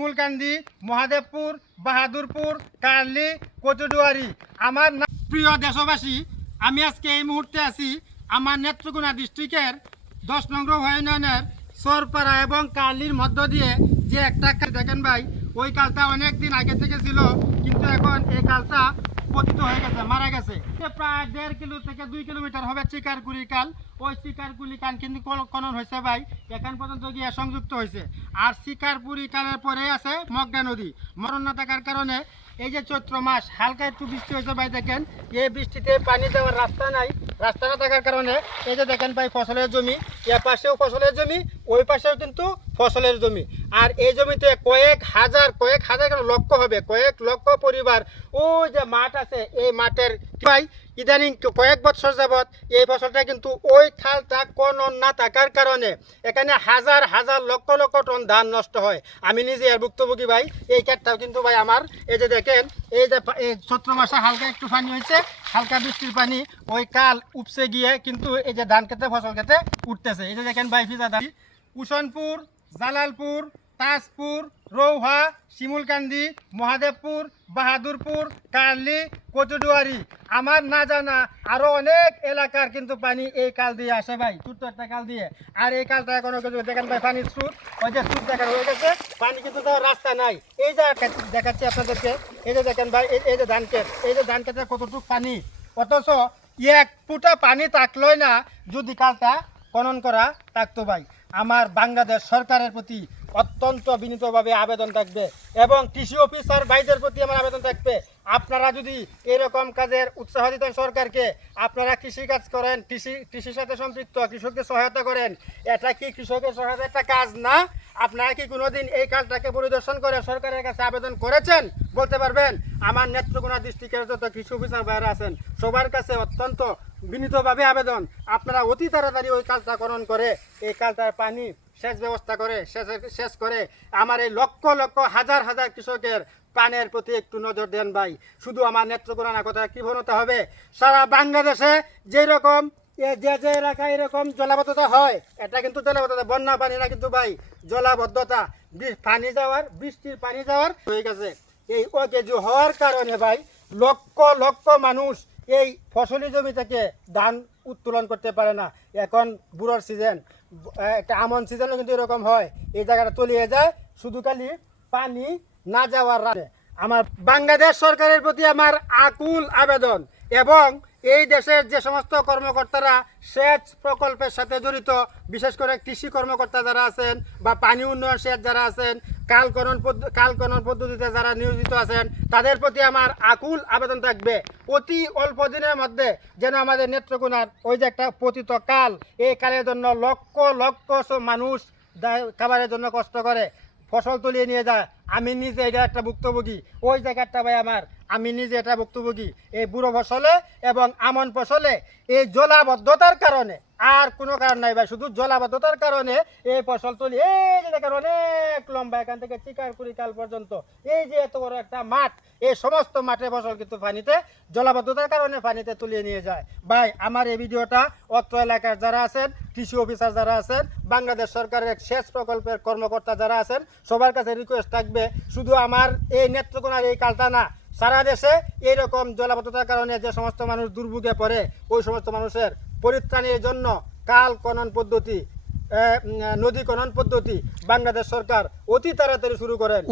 Shimulkandi, Mahadevpur, Bahadurpur, curly, কচুডুয়ারি। আমার প্রিয় দেশবাসী, আমি আজকে এই মুহূর্তে আছি আমার নেত্রকোনা ডিস্ট্রিক্টের 10 নং ইউনিয়নের সরপাড়া এবং কার্লির মধ্য দিয়ে যে একটা দেখেন ভাই, ওই কালটা অনেক দিন আগে থেকে ছিল, কিন্তু এখন এই কালটা পতিত হয়ে গেছে, মারা গেছে। প্রায় 1.5 কিলো থেকে 2 কিলোমিটার হবে চিকারকুলি কাল। ওই চিকারকুলি কাল কিন্তু খনন হয়েছে ভাই, এখন পর্যন্ত গিয়ে সংযুক্ত হয়েছে। আর চিকারপুরি কালের পরে আছে মগডা নদী। মরণ না থাকার কারণে এই যে চৈত্র মাস হালকা একটু বৃষ্টি হয়েছে ভাই, দেখেন এই বৃষ্টিতে পানি যাওয়ার রাস্তা নাই। রাস্তা না থাকার কারণে এই যে দেখেন ভাই ফসলের জমি, এ পাশেও ফসলের জমি, ওই পাশেও কিন্তু ফসলের জমি। আর এই জমিতে কয়েক হাজার কেন লক্ষ হবে, কয়েক লক্ষ পরিবার। ওই যে মাঠ আছে, এই মাঠের ভাই ইদানিং কয়েক বছর যাবৎ এই ফসলটা কিন্তু ওই খালটা খনন না থাকার কারণে এখানে হাজার হাজার লক্ষ লক্ষ টন ধান নষ্ট হয়। আমি নিজে এর ভুক্তভোগী ভাই। এই ক্ষেতটাও কিন্তু ভাই আমার, এই যে দেখেন এই যে চৈত্র মাসে হালকা একটু পানি হয়েছে, হালকা বৃষ্টির পানি ওই কাল উপসে গিয়ে কিন্তু এই যে ধান খেতে ফসল খেতে উঠতেছে। এই যে দেখেন ভাই ফিজা ধান, কুশনপুর, জালালপুর, তাজপুর, রৌহা, শিমুলকান্দি, মহাদেবপুর, বাহাদুরপুর, কার্লি, কচুডুয়ারি। আমার না জানা আরো অনেক এলাকার কিন্তু পানি এই কাল দিয়ে আসে ভাই, ছোট্ট একটা কাল দিয়ে। আর এই কালটা এখনো কিন্তু দেখেন ভাই পানির স্রোত, ওই যে স্রোত দেখা হয়ে গেছে, পানি কিন্তু দেওয়ার রাস্তা নাই। এই যে দেখাচ্ছি আপনাদেরকে, এই যে দেখেন ভাই এই যে ধান ক্ষেত, এই যে ধান ক্ষেতে কতটুকু পানি, অথচ 1 ফুটা পানি থাকলোই না যদি কালটা খনন করা থাকতো ভাই। আমার বাংলাদেশ সরকারের প্রতি অত্যন্ত বিনীতভাবে আবেদন থাকবে এবং কৃষি অফিসার ভাইদের প্রতি আমার আবেদন থাকবে, আপনারা যদি এরকম কাজের উৎসাহ দিতেন সরকারকে, আপনারা কৃষিকাজ করেন, কৃষির সাথে সম্পৃক্ত, কৃষকদের সহায়তা করেন, এটা কি কৃষকের সহায়তা একটা কাজ না? আপনারা কি কোনোদিন এই কাজটাকে পরিদর্শন করে সরকারের কাছে আবেদন করেছেন? বলতে পারবেন? আমার নেত্রকোনা ডিস্ট্রিক্টের যত কৃষি অফিসার ভাইরা আছেন সবার কাছে অত্যন্ত বিনীতভাবে আবেদন, আপনারা অতি তাড়াতাড়ি ওই কাজটা খনন করে এই কালটার পানি সেচ ব্যবস্থা করে শেষ করে আমার এই লক্ষ লক্ষ হাজার হাজার কৃষকের পানের প্রতি একটু নজর দেন ভাই। শুধু আমার নেত্রকোনা না, কথা কি বলতে হবে সারা বাংলাদেশে যেরকম যে এলাকায় এরকম জলাবদ্ধতা হয়, এটা কিন্তু জলাবদ্ধতা, বন্যা পানি না কিন্তু ভাই, জলাবদ্ধতা, পানি যাওয়ার, বৃষ্টির পানি যাওয়ার হয়ে গেছে। এই অকেজু হওয়ার কারণে ভাই লক্ষ লক্ষ মানুষ এই ফসলি জমি থেকে ধান উত্তোলন করতে পারে না। এখন বুড়োর সিজন, একটা আমন সিজনও কিন্তু এরকম হয়, এই জায়গাটা তলিয়ে যায় শুধু খালি পানি না যাওয়ার রাতে। আমার বাংলাদেশ সরকারের প্রতি আমার আকুল আবেদন, এবং এই দেশের যে সমস্ত কর্মকর্তারা সেচ প্রকল্পের সাথে জড়িত, বিশেষ করে কৃষি কর্মকর্তা যারা আছেন বা পানি উন্নয়ন সেচ যারা আছেন, কাল খনন পদ্ধতিতে যারা নিয়োজিত আছেন, তাদের প্রতি আমার আকুল আবেদন থাকবে, অতি অল্প দিনের মধ্যে যেন আমাদের নেত্রকোনার ওই যে একটা পতিত কাল, এই কালের জন্য লক্ষ লক্ষ মানুষ খাবারের জন্য কষ্ট করে ফসল তুলিয়ে নিয়ে যায়। আমি নিজে এটা একটা ভুক্তভোগী, ওই জায়গাটা ভাই আমার, আমি নিজে এটা ভুক্তভোগী। এই বুড়ো ফসলে এবং আমন ফসলে এই জলাবদ্ধতার কারণে, আর কোনো কারণ নাই ভাই, শুধু জলাবদ্ধতার কারণে এই ফসল তুলি। এই যে দেখেন অনেক লম্বা, এখান থেকে চিকারকুড়ি কাল পর্যন্ত এই যে এত বড় একটা মাঠ, এই সমস্ত মাঠে ফসল কিন্তু পানিতে জলাবদ্ধতার কারণে পানিতে তুলিয়ে নিয়ে যায় ভাই। আমার এই ভিডিওটা অত্র এলাকার যারা আছেন, কৃষি অফিসার যারা আছেন, বাংলাদেশ সরকারের সেচ প্রকল্পের কর্মকর্তা যারা আছেন, সবার কাছে রিকোয়েস্ট থাকবে, শুধু আমার এই নেত্রকোনার এই কালটা না, সারা দেশে এইরকম জলাবদ্ধতার কারণে যে সমস্ত মানুষ দুর্ভোগে পড়ে, ওই সমস্ত মানুষের পরিত্রাণের জন্য কাল খনন পদ্ধতি, নদী খনন পদ্ধতি বাংলাদেশ সরকার অতি তাড়াতাড়ি শুরু করেন।